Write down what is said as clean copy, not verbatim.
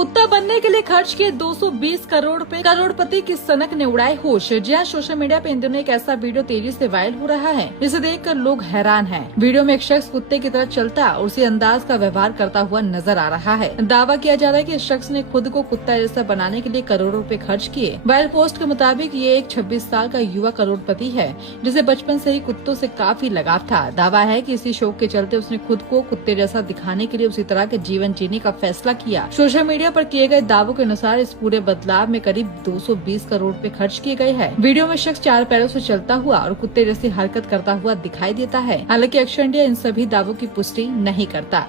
कुत्ता बनने के लिए खर्च किए 220 करोड़ पे करोड़पति की सनक ने उड़ाए होश। जहाँ सोशल मीडिया पे इन दिनों एक ऐसा वीडियो तेजी से वायरल हो रहा है जिसे देखकर लोग हैरान हैं। वीडियो में एक शख्स कुत्ते की तरह चलता और उसी अंदाज का व्यवहार करता हुआ नजर आ रहा है। दावा किया जा रहा है कि इस शख्स ने खुद को कुत्ता जैसा बनाने के लिए करोड़ों रुपए खर्च किए। वायरल पोस्ट के मुताबिक ये एक 26 साल का युवा करोड़पति है जिसे बचपन से ही कुत्तों से काफी लगाव था। दावा है कि इसी शौक के चलते उसने खुद को कुत्ते जैसा दिखाने के लिए उसी तरह के जीवन जीने का फैसला किया। सोशल मीडिया पर किए गए दावों के अनुसार इस पूरे बदलाव में करीब 220 करोड़ रुपए खर्च किए गए हैं। वीडियो में शख्स 4 पैरों से चलता हुआ और कुत्ते जैसी हरकत करता हुआ दिखाई देता है। हालांकि एक्शन इंडिया इन सभी दावों की पुष्टि नहीं करता।